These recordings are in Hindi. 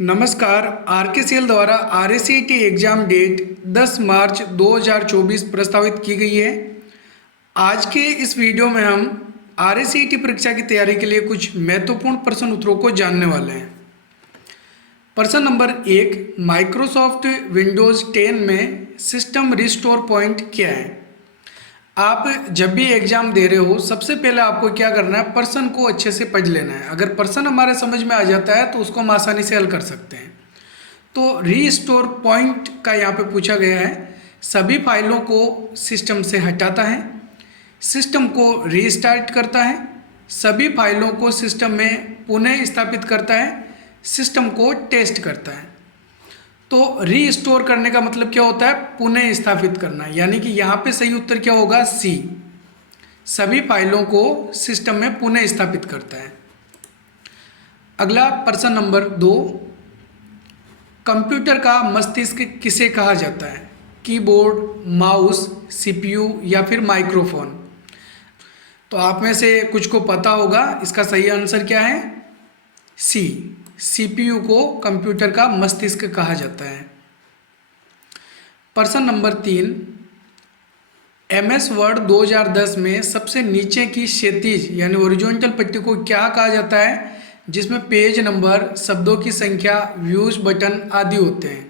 नमस्कार। आरकेसीएल द्वारा आरएसीटी एग्ज़ाम डेट 10 मार्च 2024 प्रस्तावित की गई है। आज के इस वीडियो में हम आरएसीटी परीक्षा की तैयारी के लिए कुछ महत्वपूर्ण प्रश्न उत्तरों को जानने वाले हैं। प्रश्न नंबर 1, माइक्रोसॉफ्ट विंडोज़ 10 में सिस्टम रिस्टोर पॉइंट क्या है? आप जब भी एग्ज़ाम दे रहे हो सबसे पहले आपको क्या करना है, प्रश्न को अच्छे से पढ़ लेना है। अगर प्रश्न हमारे समझ में आ जाता है तो उसको हम आसानी से हल कर सकते हैं। तो रीस्टोर पॉइंट का यहाँ पे पूछा गया है, सभी फाइलों को सिस्टम से हटाता है, सिस्टम को रीस्टार्ट करता है, सभी फाइलों को सिस्टम में पुनः स्थापित करता है, सिस्टम को टेस्ट करता है। तो रीस्टोर करने का मतलब क्या होता है? पुनः स्थापित करना। यानी कि यहाँ पे सही उत्तर क्या होगा? सी, सभी फाइलों को सिस्टम में पुनः स्थापित करता है। अगला प्रश्न नंबर 2, कंप्यूटर का मस्तिष्क किसे कहा जाता है? कीबोर्ड, माउस, सीपीयू या फिर माइक्रोफोन? तो आप में से कुछ को पता होगा, इसका सही आंसर क्या है? सी, सीपीयू को कंप्यूटर का मस्तिष्क कहा जाता है। प्रश्न नंबर 3, एमएस वर्ड 2010 में सबसे नीचे की क्षैतिज यानी हॉरिजॉन्टल पट्टी को क्या कहा जाता है, जिसमें पेज नंबर, शब्दों की संख्या, व्यूज बटन आदि होते हैं?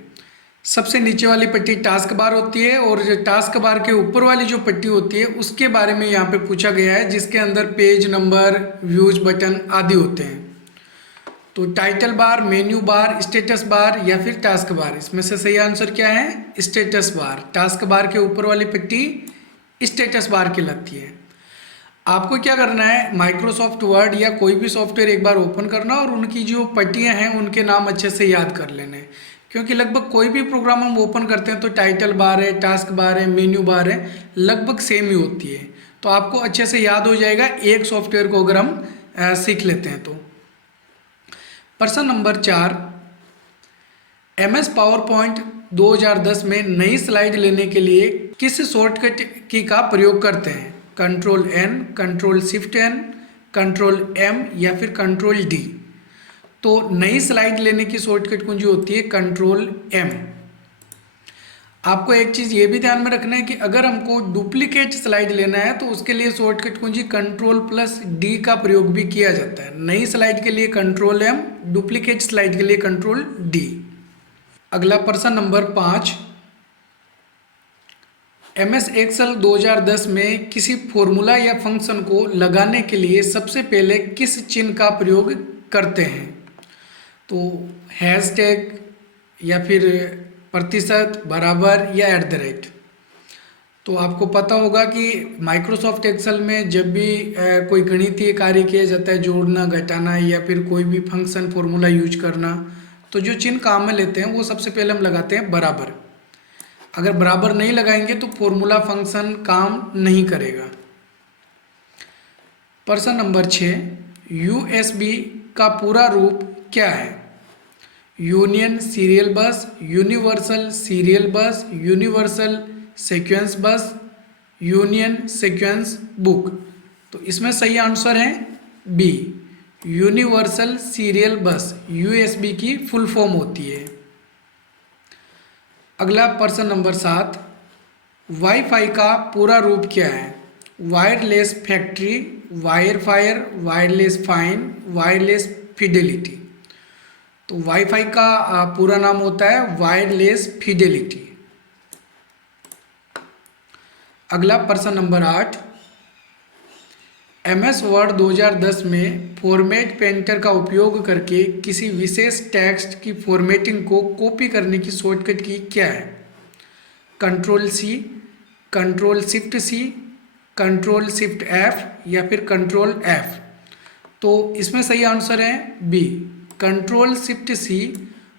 सबसे नीचे वाली पट्टी टास्क बार होती है, और जो टास्क बार के ऊपर वाली जो पट्टी होती है उसके बारे में यहाँ पे पूछा गया है, जिसके अंदर पेज नंबर, व्यूज बटन आदि होते हैं। तो title bar, menu bar, status bar या फिर टास्क बार? इसमें से सही आंसर क्या है? Status bar. टास्क बार के ऊपर वाली पट्टी स्टेटस बार कहलाती है। आपको क्या करना है, माइक्रोसॉफ्ट वर्ड या कोई भी सॉफ्टवेयर एक बार ओपन करना और उनकी जो पट्टियां हैं उनके नाम अच्छे से याद कर लेने। क्योंकि लगभग कोई भी प्रोग्राम हम ओपन करते हैं तो टाइटल बार है, टास्क बार है, मेन्यू बार है, लगभग सेम ही होती है। तो आपको अच्छे से याद हो जाएगा एक सॉफ्टवेयर को अगर हम सीख लेते हैं तो। प्रश्न नंबर 4, एमएस पावर पॉइंट 2010 में नई स्लाइड लेने के लिए किस शॉर्टकट की का प्रयोग करते हैं? Control N, control shift N, control M या फिर कंट्रोल डी? तो नई स्लाइड लेने की शॉर्टकट कुंजी होती है कंट्रोल एम। आपको एक चीज़ ये भी ध्यान में रखना है कि अगर हमको डुप्लीकेट स्लाइड लेना है तो उसके लिए शॉर्टकट कुंजी कंट्रोल प्लस डी का प्रयोग भी किया जाता है। नई स्लाइड के लिए कंट्रोल एम, डुप्लीकेट स्लाइड के लिए कंट्रोल डी। अगला प्रश्न नंबर 5, एमएस एक्सेल 2010 में किसी फॉर्मूला या फंक्शन को लगाने के लिए सबसे पहले किस चिन्ह का प्रयोग करते हैं? तो हैशटैग या फिर प्रतिशत, बराबर या @। तो आपको पता होगा कि माइक्रोसॉफ्ट एक्सेल में जब भी कोई गणितीय कार्य किया जाता है, जोड़ना, घटाना या फिर कोई भी फंक्शन फॉर्मूला यूज करना, तो जो चिन्ह काम में लेते हैं वो सबसे पहले हम लगाते हैं बराबर। अगर बराबर नहीं लगाएंगे तो फॉर्मूला फंक्शन काम नहीं करेगा। प्रश्न नंबर 6, यूएसबी का पूरा रूप क्या है? Union serial bus, universal serial bus, universal sequence bus, union sequence book? तो इसमें सही आंसर है B, universal serial bus USB की फुल फॉर्म होती है। अगला प्रश्न नंबर 7, वाईफाई का पूरा रूप क्या है? Wireless factory, wire fire, wireless fine, wireless fidelity? तो वाईफाई का पूरा नाम होता है वायरलेस फिडेलिटी। अगला प्रश्न नंबर 8, एमएस वर्ड 2010 में फॉर्मेट पेंटर का उपयोग करके किसी विशेष टेक्स्ट की फॉर्मेटिंग को कॉपी करने की शॉर्टकट की क्या है? Control C, control shift C, control shift F या फिर कंट्रोल एफ? तो इसमें सही आंसर है B, control shift C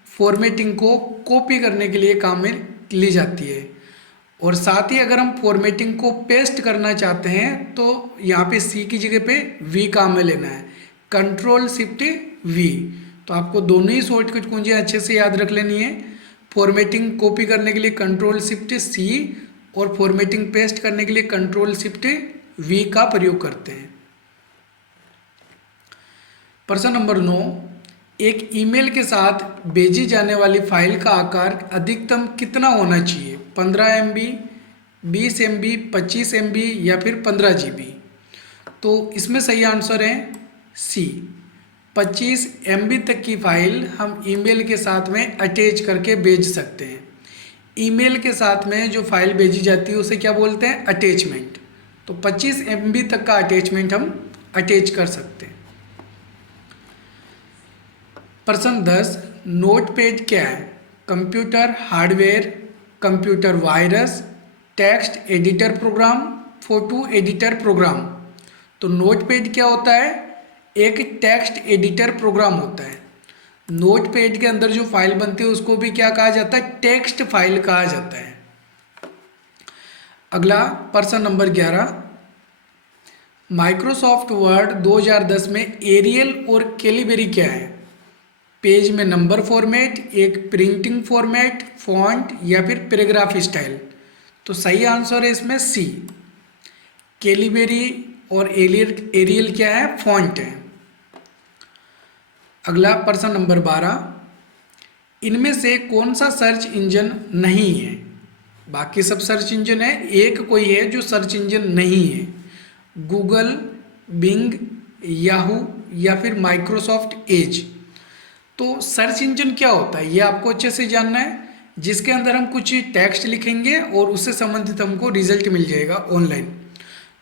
formatting को कॉपी करने के लिए काम में ली जाती है। और साथ ही अगर हम फॉर्मेटिंग को पेस्ट करना चाहते हैं तो यहाँ पे सी की जगह पे वी काम में लेना है, कंट्रोल शिफ्ट वी। तो आपको दोनों ही शॉर्टकट कुंजियाँ अच्छे से याद रख लेनी है। फॉर्मेटिंग कॉपी करने के लिए कंट्रोल शिफ्ट सी और फॉर्मेटिंग पेस्ट करने के लिए कंट्रोल शिफ्ट वी का प्रयोग करते हैं। प्रश्न नंबर 9, एक ईमेल के साथ भेजी जाने वाली फाइल का आकार अधिकतम कितना होना चाहिए? 15 MB, 20 MB, 25 MB या फिर 15 GB? तो इसमें सही आंसर है सी, 25 MB तक की फाइल हम ईमेल के साथ में अटैच करके भेज सकते हैं। ईमेल के साथ में जो फाइल भेजी जाती है उसे क्या बोलते हैं? अटैचमेंट। तो 25 MB तक का अटैचमेंट हम अटैच कर सकते हैं। प्रश्न 10, नोटपैड क्या है? Computer hardware, computer virus, text editor program, photo editor program. तो नोटपैड क्या होता है? एक टेक्स्ट एडिटर प्रोग्राम होता है। नोटपैड के अंदर जो फाइल बनती है उसको भी क्या कहा जाता है? टेक्स्ट फाइल कहा जाता है। अगला प्रश्न नंबर 11, माइक्रोसॉफ्ट वर्ड 2010 में एरियल और कैलिबरी क्या है? पेज में नंबर फॉर्मेट, एक प्रिंटिंग फॉर्मेट, फॉन्ट या फिर पैराग्राफ स्टाइल। तो सही आंसर है इसमें सी, कैलिबरी और एरियल क्या है? फॉन्ट है। अगला प्रश्न नंबर 12, इनमें से कौन सा सर्च इंजन नहीं है? बाकी सब सर्च इंजन है, एक कोई है जो सर्च इंजन नहीं है। गूगल, बिंग, याहू या फिर माइक्रोसॉफ्ट एज। तो सर्च इंजन क्या होता है ये आपको अच्छे से जानना है, जिसके अंदर हम कुछ टेक्स्ट लिखेंगे और उससे संबंधित हमको रिजल्ट मिल जाएगा ऑनलाइन।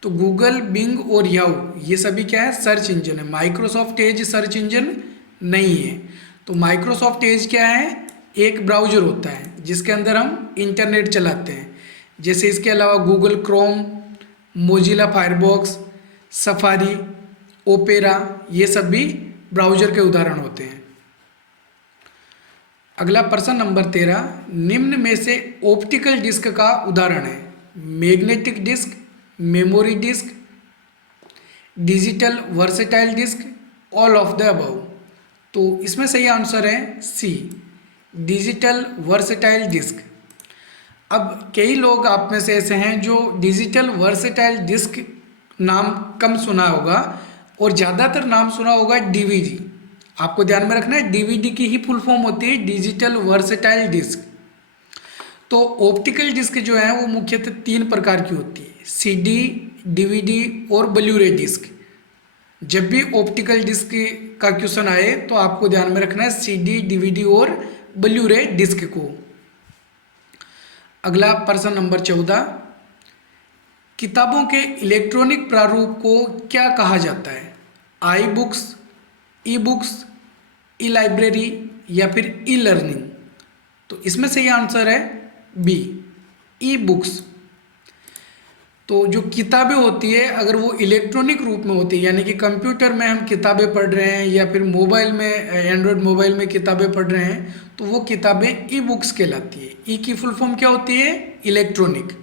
तो गूगल, बिंग और याहू ये सभी क्या है? सर्च इंजन है। माइक्रोसॉफ्ट एज सर्च इंजन नहीं है। तो माइक्रोसॉफ्ट एज क्या है? एक ब्राउज़र होता है जिसके अंदर हम इंटरनेट चलाते हैं। जैसे इसके अलावा Google Chrome, Mozilla firebox, safari, opera ये सब भी ब्राउज़र के उदाहरण होते हैं। अगला प्रश्न नंबर 13, निम्न में से ऑप्टिकल डिस्क का उदाहरण है? Magnetic disk, memory disk, digital versatile disk, all of the above. तो इसमें सही आंसर है सी, डिजिटल वर्सेटाइल डिस्क। अब कई लोग आप में से ऐसे हैं जो डिजिटल वर्सेटाइल डिस्क नाम कम सुना होगा और ज़्यादातर नाम सुना होगा डीवीडी। आपको ध्यान में रखना है डीवीडी की ही फुल फॉर्म होती है डिजिटल वर्सेटाइल डिस्क। तो ऑप्टिकल डिस्क जो है वो मुख्यतः 3 प्रकार की होती है, सीडी, डीवीडी और ब्लू-रे डिस्क। जब भी ऑप्टिकल डिस्क का क्वेश्चन आए तो आपको ध्यान में रखना है सीडी, डीवीडी और ब्लू-रे डिस्क को। अगला प्रश्न नंबर 14, किताबों के इलेक्ट्रॉनिक प्रारूप को क्या कहा जाता है? I books, e books, e library या फिर ई लर्निंग। तो इसमें सही आंसर है बी, ई बुक्स। तो जो किताबें होती है अगर वो इलेक्ट्रॉनिक रूप में होती है, यानी कि कंप्यूटर में हम किताबें पढ़ रहे हैं या फिर मोबाइल में, एंड्रॉयड मोबाइल में किताबें पढ़ रहे हैं, तो वो किताबें ई बुक्स कहलाती है। ई की फुल फॉर्म क्या होती है? इलेक्ट्रॉनिक।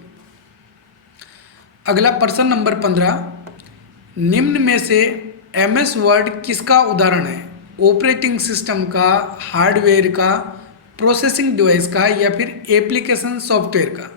अगला प्रश्न नंबर 15, निम्न में से एमएस वर्ड किसका उदाहरण है? ऑपरेटिंग सिस्टम का, हार्डवेयर का, प्रोसेसिंग डिवाइस का या फिर एप्लीकेशन सॉफ्टवेयर का।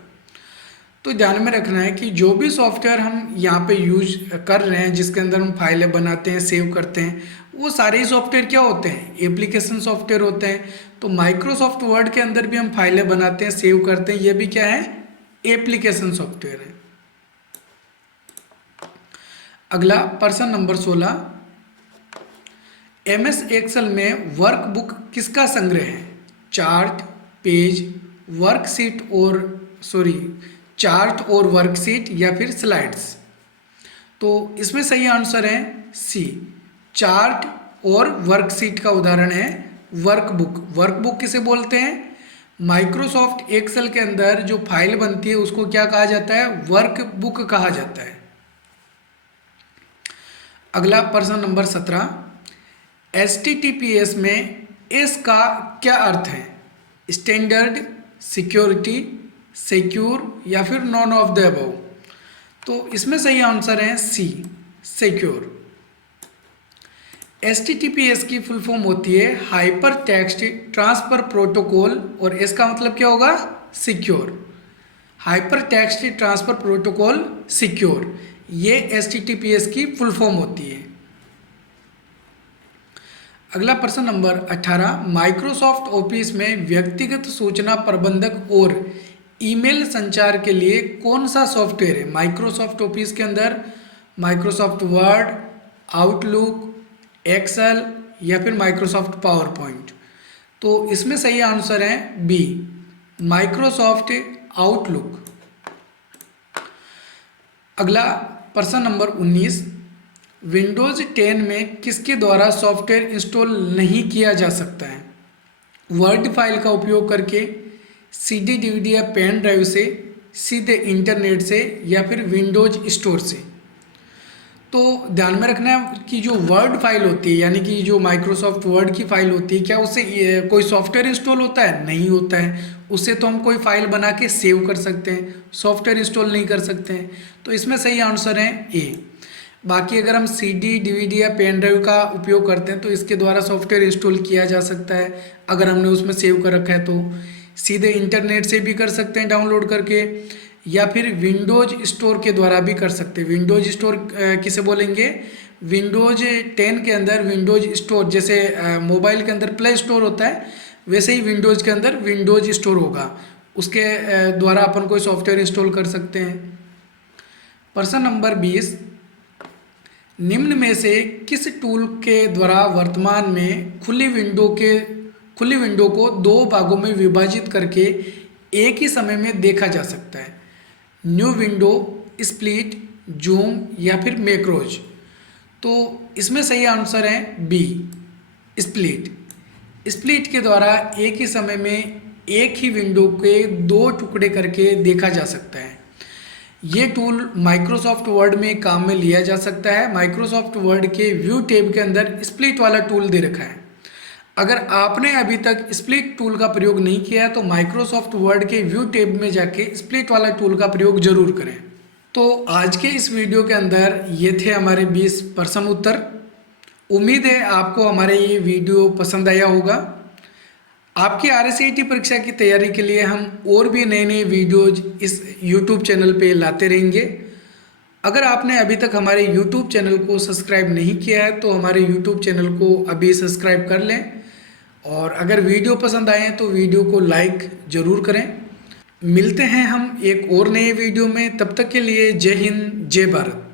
तो ध्यान में रखना है कि जो भी सॉफ्टवेयर हम यहाँ पे यूज कर रहे हैं, जिसके अंदर हम फाइलें बनाते हैं, सेव करते हैं, वो सारे ही सॉफ्टवेयर क्या होते हैं? एप्लीकेशन सॉफ्टवेयर होते हैं। तो माइक्रोसॉफ्ट वर्ड के अंदर भी हम फाइलें बनाते हैं, सेव करते हैं, ये भी क्या है? एप्लीकेशन सॉफ्टवेयर है। अगला प्रश्न नंबर 16, एमएस एक्सेल में वर्कबुक किसका संग्रह है? चार्ट, पेज, चार्ट और वर्कशीट या फिर स्लाइड्स। तो इसमें सही आंसर है सी, चार्ट और वर्कशीट का उदाहरण है वर्कबुक। वर्कबुक किसे बोलते हैं? माइक्रोसॉफ्ट एक्सेल के अंदर जो फाइल बनती है उसको क्या कहा जाता है? वर्कबुक कहा जाता है। अगला प्रश्न नंबर 17, HTTPS में एस का क्या अर्थ है? स्टैंडर्ड, सिक्योरिटी, सिक्योर या फिर नॉन ऑफ द अबव। तो इसमें सही आंसर है सी, सिक्योर। HTTPS की फुल फॉर्म होती है हाइपर टेक्स्ट ट्रांसफर प्रोटोकॉल और इसका मतलब क्या होगा? Secure. Hyper text transfer protocol secure, ये HTTPS की फुल फॉर्म होती है। अगला प्रश्न नंबर 18, माइक्रोसॉफ्ट ऑफिस में व्यक्तिगत सूचना प्रबंधक और ईमेल संचार के लिए कौन सा सॉफ्टवेयर है? माइक्रोसॉफ्ट ऑफिस के अंदर माइक्रोसॉफ्ट वर्ड, आउटलुक, एक्सेल या फिर माइक्रोसॉफ्ट पावर पॉइंट। तो इसमें सही आंसर है बी, माइक्रोसॉफ्ट आउटलुक। अगला प्रश्न नंबर 19, विंडोज़ 10 में किसके द्वारा सॉफ्टवेयर इंस्टॉल नहीं किया जा सकता है? वर्ड फाइल का उपयोग करके, सीडी डीवीडी या पेन ड्राइव से, सीधे इंटरनेट से या फिर विंडोज स्टोर से। तो ध्यान में रखना है कि जो वर्ड फाइल होती है यानी कि जो माइक्रोसॉफ्ट वर्ड की फाइल होती है, क्या उससे कोई सॉफ्टवेयर इंस्टॉल होता है? नहीं होता है। उससे तो हम कोई फाइल बना के सेव कर सकते हैं, सॉफ्टवेयर इंस्टॉल नहीं कर सकते हैं। तो इसमें सही आंसर है ए। बाकी अगर हम सीडी डीवीडी या पेन ड्राइव का उपयोग करते हैं तो इसके द्वारा सॉफ्टवेयर इंस्टॉल किया जा सकता है, अगर हमने उसमें सेव कर रखा है तो। सीधे इंटरनेट से भी कर सकते हैं डाउनलोड करके, या फिर विंडोज स्टोर के द्वारा भी कर सकते हैं। विंडोज स्टोर किसे बोलेंगे? विंडोज 10 के अंदर विंडोज स्टोर, जैसे मोबाइल के अंदर प्ले स्टोर होता है वैसे ही विंडोज के अंदर विंडोज स्टोर होगा, उसके द्वारा अपन कोई सॉफ्टवेयर इंस्टॉल कर सकते हैं। प्रश्न नंबर 20, निम्न में से किस टूल के द्वारा वर्तमान में खुली विंडो को दो भागों में विभाजित करके एक ही समय में देखा जा सकता है? न्यू विंडो, स्प्लिट, जूम या फिर मैक्रोज। तो इसमें सही आंसर है बी, स्प्लिट। स्प्लिट के द्वारा एक ही समय में एक ही विंडो के दो टुकड़े करके देखा जा सकता है। ये टूल माइक्रोसॉफ्ट वर्ड में काम में लिया जा सकता है। माइक्रोसॉफ्ट वर्ड के व्यू टैब के अंदर स्प्लिट वाला टूल दे रखा है। अगर आपने अभी तक स्प्लिट टूल का प्रयोग नहीं किया है तो माइक्रोसॉफ्ट वर्ड के व्यू टैब में जाके स्प्लिट वाला टूल का प्रयोग जरूर करें। तो आज के इस वीडियो के अंदर ये थे हमारे 20 प्रश्न उत्तर। उम्मीद है आपको हमारे ये वीडियो पसंद आया होगा। आपकी RSCET परीक्षा की तैयारी के लिए हम और भी नए नए वीडियोज इस YouTube चैनल पे लाते रहेंगे। अगर आपने अभी तक हमारे YouTube चैनल को सब्सक्राइब नहीं किया है तो हमारे YouTube चैनल को अभी सब्सक्राइब कर लें, और अगर वीडियो पसंद आए तो वीडियो को लाइक ज़रूर करें। मिलते हैं हम एक और नए वीडियो में, तब तक के लिए जय हिंद, जय भारत।